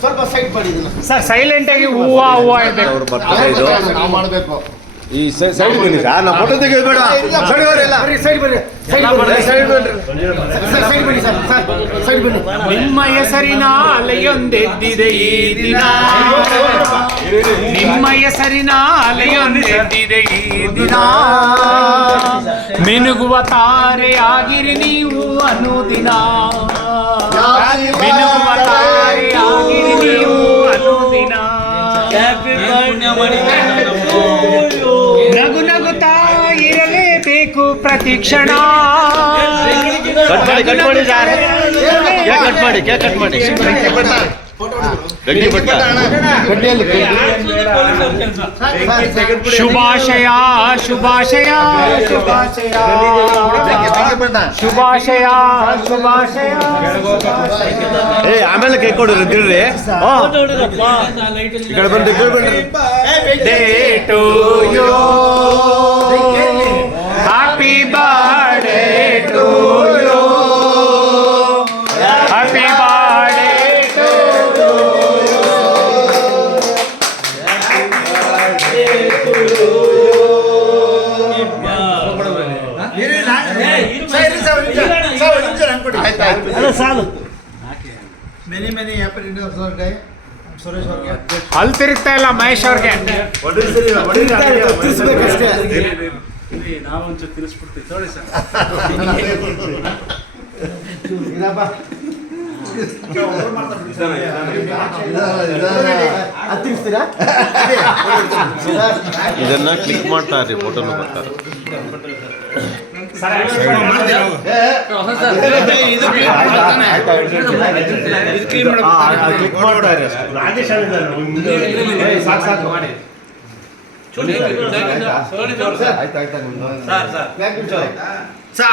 ಸ್ವಲ್ಪ ಸೈಡ್ ಮಾಡಿ sir silent ಆಗಿ ಹೂವ ಹೂವ ಮಾಡಬೇಕು. ಈ ಸೈಡ್ ಬನ್ನಿ ಸರ್, ನಾವು ಫೋಟೋ ತೆಗೆಯಬೇಡ. ನಿಮ್ಮ ಹೆಸರಿನ ಅಲೆಯೊಂದೆದ್ದಿದೆ ಈ ದಿನ, ನಿಮ್ಮ ಹೆಸರಿನ ಅಲೆಯೊಂದೆದ್ದಿದೆ ಈ ದಿನ, ಮಿನುಗುವ ತಾರೆಯಾಗಿರಿ ನೀವು ಅನುದಿನ, ಮಿನುಗುವ ತಾರೆಯಾಗಿರಿ ನೀವು ಅನುದಿನ, ನಗು ನಗುತ್ತಾ ಇರಲೇಬೇಕು ಪ್ರತಿ ಕ್ಷಣ. ಶುಭಾಶಯ ಶುಭಾಶಯ ಶುಭಾಶಯ ಶುಭಾಶಯ ಶುಭಾಶಯ. ಆಮೇಲೆ ಕೈ ಕೊಡ್ರಿ ತಿಳ್ರಿ. ಈ ಕಡೆ ಬನ್ರಿ, day to you, happy birthday to you, happy birthday to you, many happy returns day Suresh ಅವ್ರಿಗೆ. ಅಲ್ಲಿ ತಿರುಗ್ತಾ ಇಲ್ಲ ಮಹೇಶ್ ಅವ್ರಿಗೆ. ನಾವೊಂಚೂರು ತಿಳಿಸ್ಬಿಡ್ತೀವಿ ನೋಡಿ ಸರ್. ಇದನ್ನ ಕ್ಲಿಕ್ ಮಾಡ್ತಾರೆ, ಫೋಟೋನು ಬರ್ತಾರೆ. ಕ್ಲಿಕ್ ಮಾಡ್ತಾರೆ.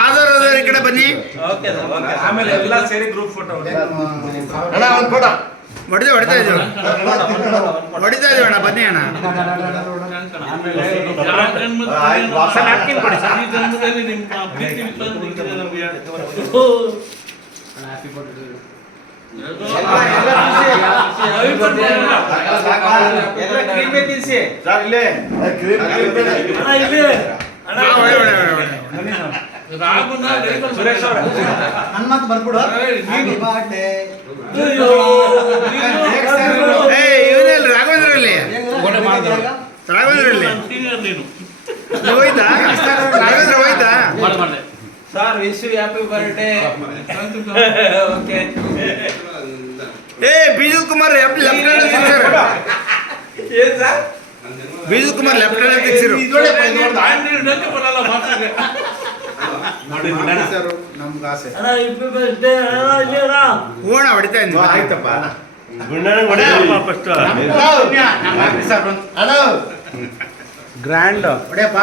ಆಧಾರ್ ಈ ಕಡೆ ಬನ್ನಿ. ಆಮೇಲೆ ಎಲ್ಲ ಸೇರಿ ಗ್ರೂಪ್ ಫೋಟೋ. ಅಣ್ಣ ಒಂದು ಫೋಟೋ ಹೊಡಿತಾ ಇದ್ದೀವಿ ಅಣ್ಣ, ಬನ್ನಿ ಅಣ್ಣ. ನನ್ನ ಮಾತು ಬರ್ಬಿಡು. ರಾಘವೇಂದ್ರಲ್ಲಿ ಹೋಯ್ತಾ? ರಾಘವೇಂದ್ರ ಹೋಯ್ತಾ sir? Wish you happy birthday. Okay. Bijal Kumar lieutenant sixer. ಏನ್ sir? Bijal Kumar lieutenant sixer. ನಮ್ಗೆ ಆಸೆ ಹೂವಣ ಹೊಡಿತಾ ಇದ್ದೀನಿ. ಆಯ್ತಪ್ಪ ಗ್ರ್ಯಾಂಡ್ ಹೊಡೆಯಪ್ಪ.